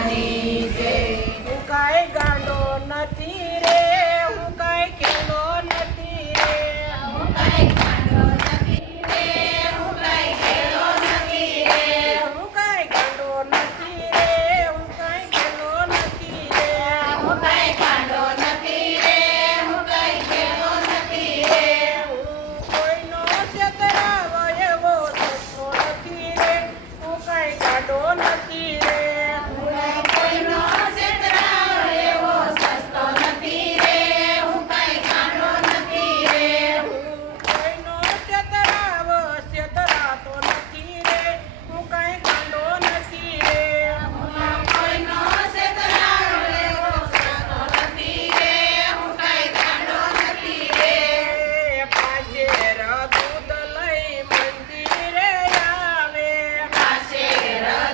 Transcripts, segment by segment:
લાલની જય. હું કાંઈ ગાંડો નથી રે, હું કાંઈ ખેલો નથી રે. હું કાંઈ ગાંડો નથી રે, હું કાંઈ ખેલો નથી રે. હું કાંઈ ગાંડો નથી રે, હું કાંઈ ખેલો નથી રે. હું કાંઈ ગાંડો નથી રે, હું કાંઈ ખેલો નથી રે. હું કોઈનો છેતરાવો એવો સસ્તો નથી રે, હું કાંઈ ગાંડો નથી રે. હું કોઈનો છેતરાવ એવો સસ્તો નથી રે, હું કાંઈ ગાંડો નથી રે. હું કોઈનો છેતરાવો છેતરાતો નથી રે, હું કાંઈ ગાંડો નથી રે. હું કોઈનો છેતરાવ એવો સસ્તો નથી રે, હું કાંઈ ગાંડો નથી રે. પાસે દૂધ લઈ મંદિરે આવે, પાસે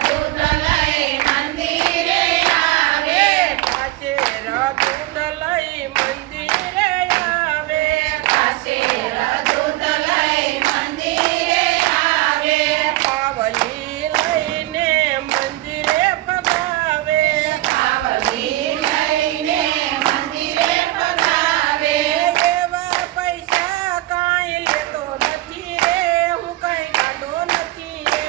દૂધ લઈ મંદિરે આવે. પાસે દૂધ લઈ મંદિરે આવે. પાસે દૂધ લઈ મંદિરે આવે. પાવલી લઈને મંદિરે પગાવે, પાવલી લઈને મંદિરે પગાવે. એવા પૈસા કાંઈ લેતો નથી રે, હું કાંઈ ગાંડો નથી રે.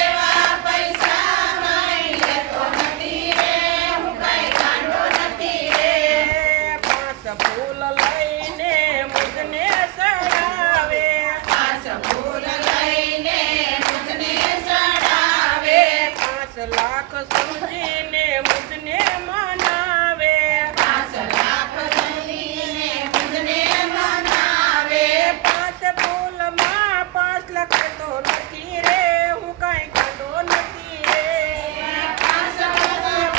એવા પૈસા કાંઈ લેતો નથી રે, હું કાંઈ ગાંડો નથી રે. પાંચ ફૂલ લઈને મુજને ચડાવે, પાંચ ફૂલ લઈને મુજને ચડાવે. 5 લાખ સમજીને મુજને મનાવે. 5 લાખ સમજીને મુજને મનાવે. 5 ફૂલમાં 5 લાખ તો નથી રે, હું કાંઈ ગાંડો નથી રે.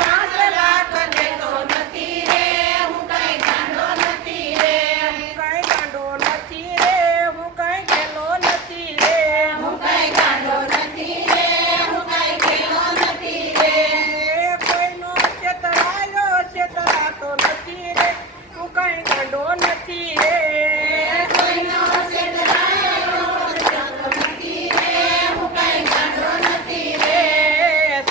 5 લાખ દેતો નથી રે, હું કાંઈ ગાંડો નથી રે. હું કાંઈ ગાંડો નથી રે, હું કાંઈ ખેલો નથી રે. હું કાંઈ ગાંડો નથી રે, હું કાંઈ ખેલો નથી રે. કોઈનો છેતરાયો છેતરાતો નથી રે, હું કાંઈ ગાંડો નથી રે. કોઈનો છેતરાયો છેતરાતો નથી રે, હું કાંઈ ગાંડો નથી રે.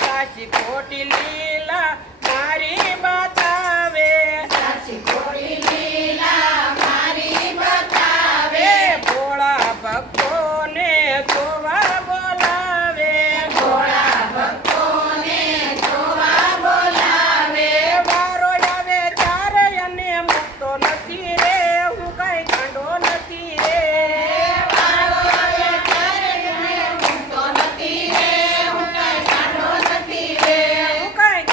સાચી ખોટી લીલા મારી બતાવે, સાચી ખોટી લીલા મારી બતાવે. ભોળા ભક્તોને જોવા બોલાવે. ભોળા ભક્તોને જોવા બોલાવે. વારો આવે ત્યારે અને મૂકતો નથી રે, હું કાંઈ ગાંડો નથી રે. વારો આવે ત્યારે મને મૂકતો નથી રે, હું કાંઈ ગાંડો નથી રે. હું કાંઈ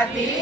રાધી